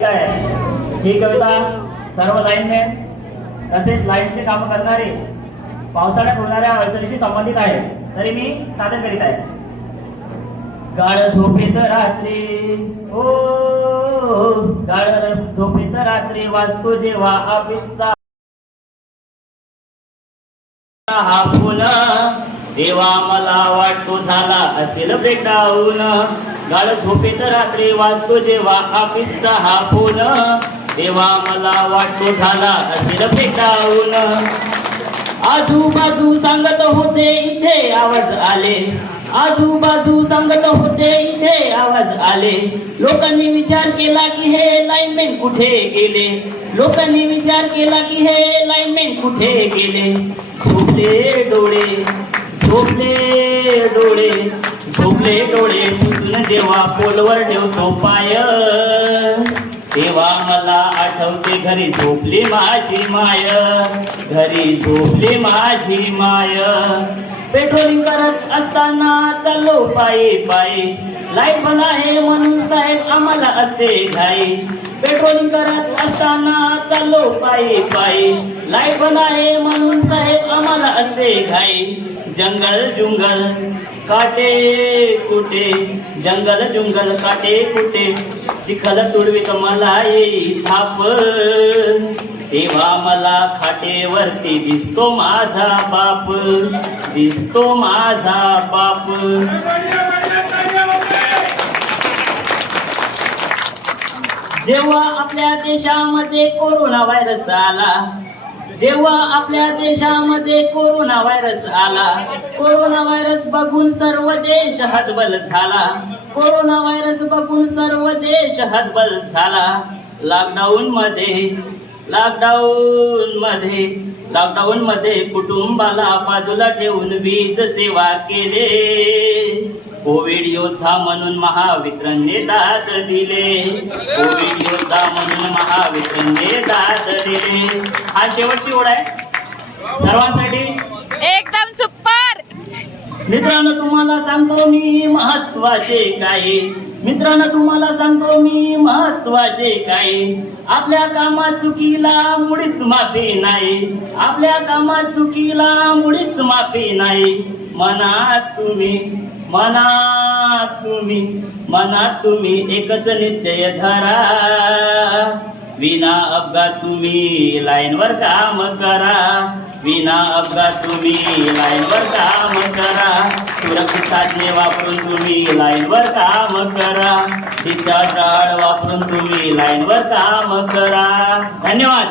ही कविता सर्व लाईनमॅन तसेच लाईनचे काम करणारे पावसाळ्यात होणाऱ्या अडचणीशी संबंधित आहे, तरी मी सादर करीत आहे. गाळ झोपेत रात्री ओ गाळ झोपेत रात्री वाचतो जेव्हा ऑफिसचा हा फोन, तेव्हा मला वाटतो झाला असेल ब्रेकडाऊन. गाळ झोपेत रात्री वाचतो जेव्हा ऑफिसचा हा फोन, तेव्हा मला वाटतो झाला असेल ब्रेकडाऊन. आजूबाजू सांगत होते इथे आवाज आले, आजूबाजू सांगत होते इथे आवाज आले. लोकांनी विचार केला की हे लाईनमॅन कुठे गेले, लोकांनी विचार केला की हे लाईनमॅन कुठे गेले. झोपले डोळे, झोपले डोळे, झोपले डोळे पुसून जेव्हा पोलवर ठेवतो पाय, तेव्हा मला आठवते घरी झोपली माझी माय, घरी झोपली माझी माय. पेट्रोलिंग करत असताना चाललो पायी पायी, लाईट बंद आहे म्हणून साहेब आम्हाला असते घाई. पेट्रोलिंग करत असताना चाललो पायी पायी, लाईट बंद आहे म्हणून साहेब आम्हाला असते घाई. जंगल जुंगल काटे कुटे, जंगल जुंगल काटे कुटे, चिखल तुडवीत मला येई थाप, तेव्हा मला खाटेवरती दिसतो माझा बाप, दिसतो माझा बाप. जेव्हा आपल्या देशामध्ये कोरोना व्हायरस आला, जेव्हा आपल्या देशामध्ये कोरोना व्हायरस आला, कोरोना व्हायरस बघून सर्व देश हतबल झाला, कोरोना व्हायरस बघून सर्व देश हतबल झाला. लॉकडाऊन मध्ये कुटुंबाला बाजूला ठेवून वीज सेवा केले. कोविड योद्धा म्हणून महावितरणने दाद दिले, कोविड योद्धा म्हणून महावितरणने दाद दिले. हा शेवटची ओळ आहे सर्वांसाठी, एकदम सुपर. मित्रांनो तुम्हाला सांगतो मी महत्वाचे काय, मित्रांनो तुम्हाला सांगतो मी महत्वाचे काय. आपल्या कामात चुकीला मुळीच माफी नाही, आपल्या कामात चुकीला मुळीच माफी नाही. मनात तुम्ही एकच निश्चय धरा, विना अपघात तुम्ही लाईनवर काम करा, विना अपघात तुम्ही लाईनवर काम करा. सुरक्षित साधने वापरून तुम्ही लाईनवर काम करा, डिस्चार्ज कार्ड वापरून तुम्ही लाईनवर काम करा. धन्यवाद.